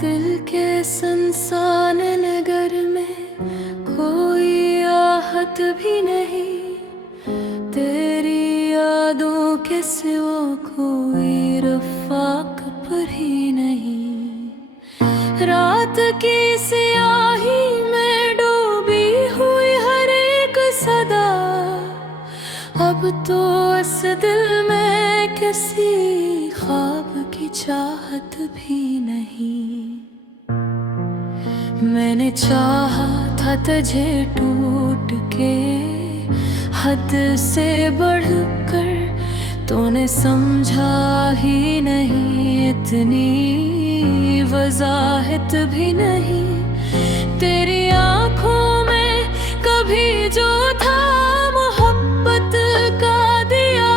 दिल के सुनसान नगर में कोई आहत भी नहीं, तेरी यादों के सिवा कोई रफ़ाक पर ही नहीं। रात की सियाही में डूबी हुई हर एक सदा, अब तो इस दिल में किसी ख्वाब की चाहत भी नहीं। मैंने चाहा था तुझे टूट के हद से बढ़कर, तूने समझा ही नहीं, इतनी वज़ाहत भी नहीं। तेरी आँखों में कभी जो था मोहब्बत का दिया,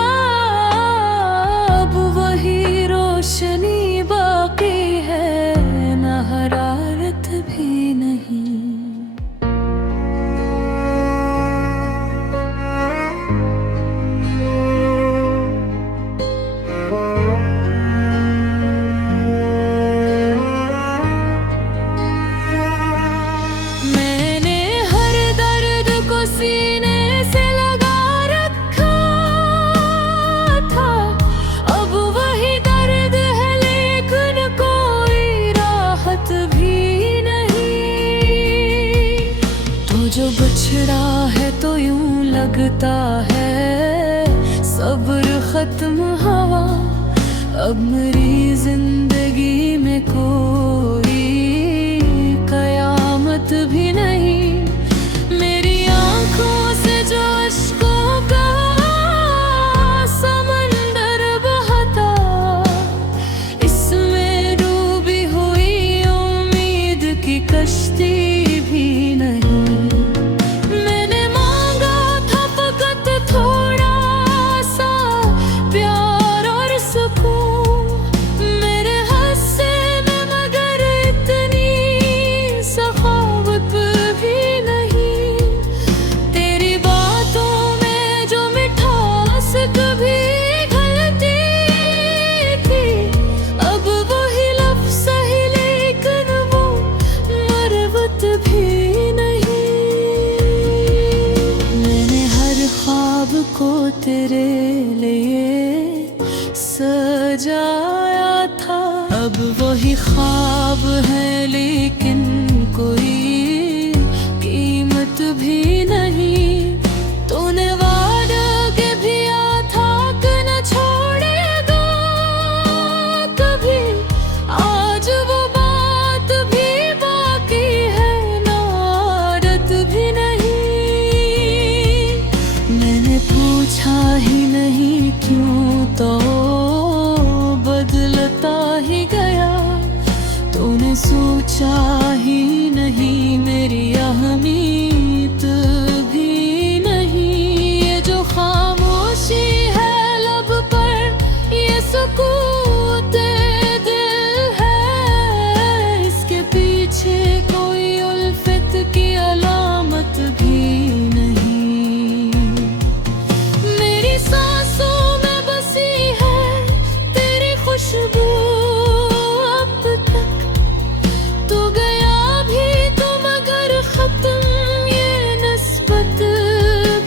अब वही रोशनी बाकी है, न हरारत भी नहीं। मैंने हर दर्द को सीने से लगा रखा था, अब वही दर्द है लेकिन कोई राहत भी नहीं। तो जो बिछड़ा है तो यूं लगता है सब्र खत्म हुआ, अब मेरी जिंदगी में कोई कयामत भी नहीं। मेरी आंखों से जो अश्कों का समंदर बहता, इसमें डूबी हुई उम्मीद की कश्ती भी नहीं। मैंने मांगा था फकत थोड़ा सा प्यार और सुकून मेरे हिस्से में, मगर इतनी सखावत भी नहीं। तेरी बातों में जो मिठास कभी घलती थी, अब वही लफ्ज़ सही लेकिन वो मरवत भी नहीं। मैंने हर ख्वाब को तेरे लिए सजाया था, अब वही ख्वाब है लेकिन कोई कीमत भी नहीं। तूने वादा के भी था कि न छोड़ेगा कभी, आज वो बात भी बाकी है, न आदत भी नहीं। मैंने पूछा ही नहीं क्यों, तो बदलता ही गया। तूने सोचा ही नहीं, मेरी अहमियत भी नहीं। ये जो खामोशी है लब पर, ये सुकूत दिल है, इसके पीछे कोई उल्फत की अलामत भी नहीं। मेरी सांसों में बसी है तेरी खुशबू अब तक, तू गया भी तो मगर खत्म ये नस्बत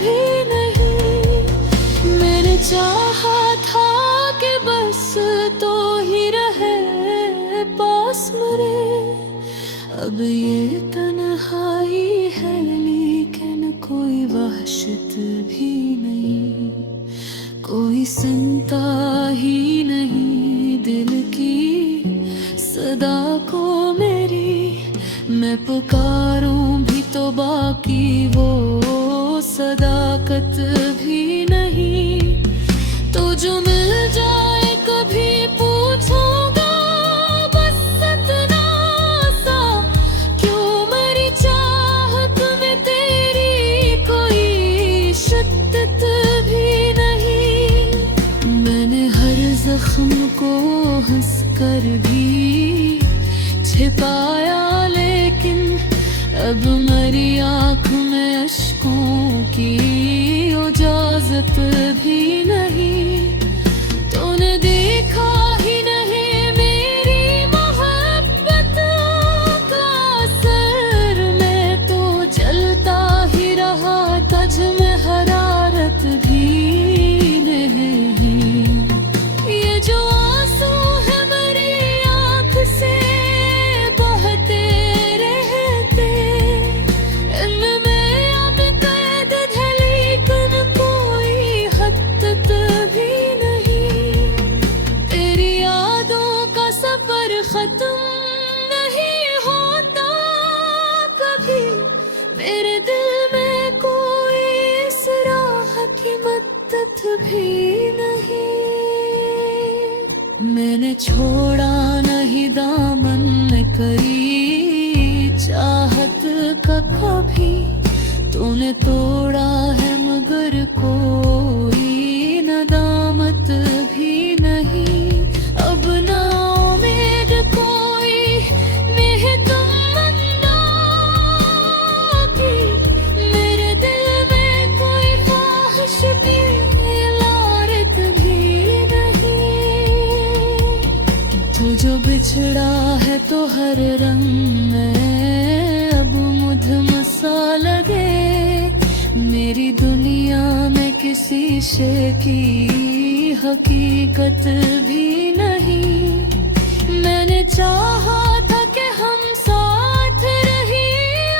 भी नहीं। मैंने चाहा था कि बस तो ही रहे पास मेरे, अब ये तन्हाई है लेकिन कोई वहशत भी नहीं। कोई सुनता ही नहीं दिल की सदा को मेरी, मैं पुकारूं भी तो बाकी वो सदाकत भी नहीं। तो जो मिल जाए कभी पूछूंगा बस इतना सा, क्यों मेरी चाहत में तेरी कोई शिद्दत भी नहीं। मैंने हर जख्म को हंसकर भी छिपाया, लेकिन अब मेरी आँख में अश्कों की इजाजत भी नहीं। तूने देखा ही नहीं मेरी मोहब्बत का कभी तूने तोड़ा है, मगर कोई नदामत भी नहीं। अब ना उम्मीद कोई मेहतमन्ना की, मेरे दिल में कोई ख्वाहिश भी लारत भी नहीं। तू जो बिछड़ा है तो हर रंग में अब मुझ मसा लगे। मेरी दुनिया में किसी शे की हकीकत भी नहीं। मैंने चाहा था कि हम साथ रही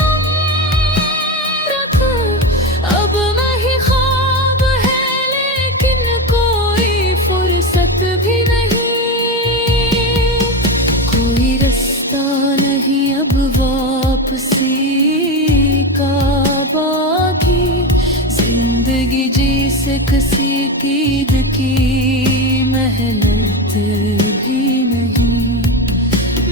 उम्र को, अब वही ख्वाब है लेकिन कोई फुर्सत भी नहीं। कोई रास्ता नहीं अब वापसी का बाकी, जिंदगी जी से किसी की ईद की मेहनत भी नहीं।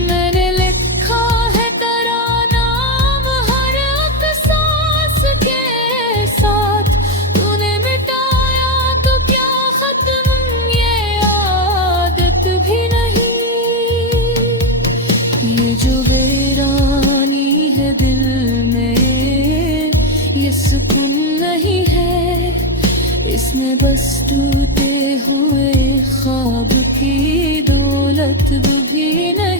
मैंने लिखा है तेरा नाम हर एक सांस के साथ, तूने मिटाया तो क्या खत्म ये आदत भी नहीं। ये जो वीरानी है दिल में, ये सुकून नहीं है, इसमें बस टूटे हुए ख्वाब की दौलत भी नहीं।